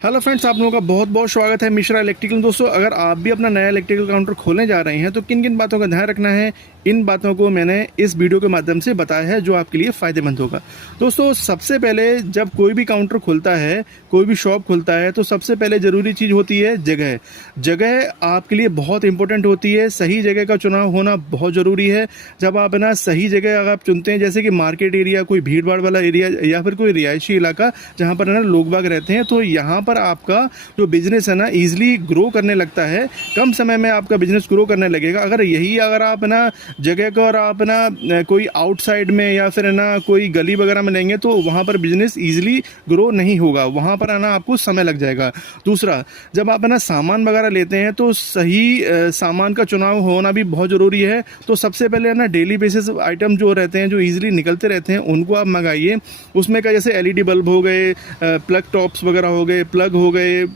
Hello friends, आप लोगों का बहुत बहुत स्वागत है मिश्रा इलेक्ट्रिकल। दोस्तों, अगर आप भी अपना नया इलेक्ट्रिकल काउंटर खोलने जा रहे हैं तो किन किन बातों का ध्यान रखना है, इन बातों को मैंने इस वीडियो के माध्यम से बताया है जो आपके लिए फ़ायदेमंद होगा। दोस्तों, सबसे पहले जब कोई भी काउंटर खुलता है, कोई भी शॉप खुलता है, तो सबसे पहले ज़रूरी चीज़ होती है जगह। जगह आपके लिए बहुत इंपॉर्टेंट होती है। सही जगह का चुनाव होना बहुत ज़रूरी है। जब आप ना सही जगह अगर आप चुनते हैं, जैसे कि मार्केट एरिया, कोई भीड़ भाड़ वाला एरिया या फिर कोई रिहायशी इलाका जहाँ पर ना लोग बाग रहते हैं, तो यहाँ पर आपका जो बिजनेस है ना ईजिली ग्रो करने लगता है। कम समय में आपका बिजनेस ग्रो करने लगेगा। अगर आप ना जगह को और आप ना कोई आउटसाइड में या फिर ना कोई गली वगैरह में लेंगे तो वहाँ पर बिजनेस ईजिली ग्रो नहीं होगा। वहाँ पर है ना आपको समय लग जाएगा। दूसरा, जब आप है ना सामान वगैरह लेते हैं तो सही सामान का चुनाव होना भी बहुत ज़रूरी है। तो सबसे पहले है ना डेली बेसिस आइटम जो रहते हैं, जो ईजिली निकलते रहते हैं, उनको आप मंगाइए। उसमें का जैसे एलईडी बल्ब हो गए, प्लग टॉप्स वगैरह हो गए, प्लग हो गए,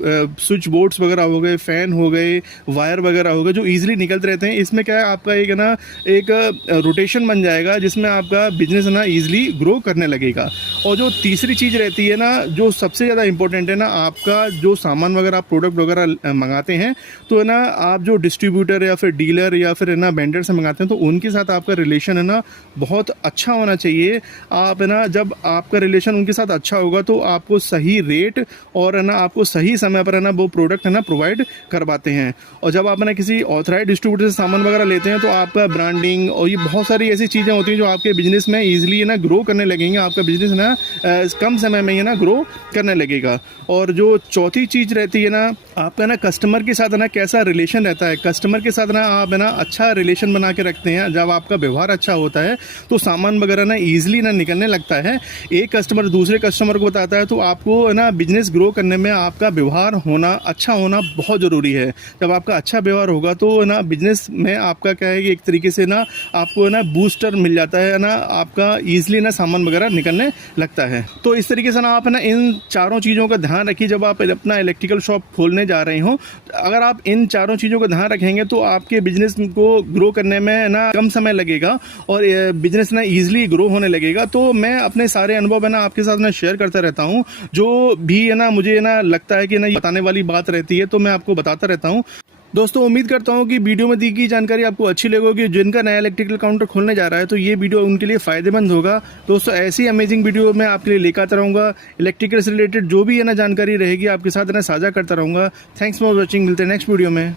स्विच बोर्ड्स वगैरह हो गए, फ़ैन हो गए, वायर वगैरह हो गए, जो ईजिली निकलते रहते हैं। इसमें क्या है, आपका एक रोटेशन बन जाएगा जिसमें आपका बिजनेस ना ईजिली ग्रो करने लगेगा। और जो तीसरी चीज़ रहती है ना, जो सबसे ज़्यादा इंपॉर्टेंट है ना, आपका जो सामान वगैरह आप प्रोडक्ट वगैरह मंगाते हैं, तो है ना आप जो डिस्ट्रीब्यूटर या फिर डीलर या फिर है ना वेंडर से मंगाते हैं, तो उनके साथ आपका रिलेशन है ना बहुत अच्छा होना चाहिए। आप है ना, जब आपका रिलेशन उनके साथ अच्छा होगा तो आपको सही रेट और है ना आपको सही समय पर है ना वो प्रोडक्ट है ना प्रोवाइड करवाते हैं। और जब आप है ना किसी ऑथराइज्ड डिस्ट्रीब्यूटर से सामान वगैरह लेते हैं तो आपका ब्रांडिंग और ये बहुत सारी ऐसी चीज़ें होती हैं जो आपके बिजनेस में ईजिली है ना ग्रो करने लगेंगे। आपका बिजनेस ना कम समय में ही ना ग्रो करने लगेगा। और जो चौथी चीज़ रहती है ना, आपका ना कस्टमर के साथ है ना कैसा रिलेशन रहता है। कस्टमर के साथ ना आप है ना अच्छा रिलेशन बना के रखते हैं। जब आपका व्यवहार अच्छा होता है तो सामान वगैरह ना ईजिली ना निकलने लगता है। एक कस्टमर दूसरे कस्टमर को बताता है, तो आपको है ना बिजनेस ग्रो करने में आपका व्यवहार होना अच्छा होना बहुत ज़रूरी है। जब आपका अच्छा व्यवहार होगा तो ना बिजनेस में आपका क्या है कि एक तरीके से ना आपको है ना बूस्टर मिल जाता है ना, आपका ईजिली ना सामान वगैरह निकलने लगता है। तो इस तरीके से ना आप है ना इन चारों चीज़ों का ध्यान रखिए जब आप अपना इलेक्ट्रिकल शॉप खोलने जा रहे हो। अगर आप इन चारों चीज़ों का ध्यान रखेंगे तो आपके बिजनेस को ग्रो करने में ना कम समय लगेगा और बिजनेस ना ईजिली ग्रो होने लगेगा। तो मैं अपने सारे अनुभव है ना आपके साथ ना शेयर करता रहता हूँ। जो भी है ना मुझे ना लगता है कि ना ये बताने वाली बात रहती है तो मैं आपको बताता रहता हूँ। दोस्तों, उम्मीद करता हूँ कि वीडियो में दी गई जानकारी आपको अच्छी लगेगी। जिनका नया इलेक्ट्रिकल काउंटर खोलने जा रहा है तो ये वीडियो उनके लिए फ़ायदेमंद होगा। दोस्तों, ऐसी अमेजिंग वीडियो मैं आपके लिए लेकर आता रहूँगा। इलेक्ट्रिकल से रिलेटेड जो भी है ना जानकारी रहेगी आपके साथ है ना साझा करता रहूँगा। Thanks for watching. मिलते हैं नेक्स्ट वीडियो में।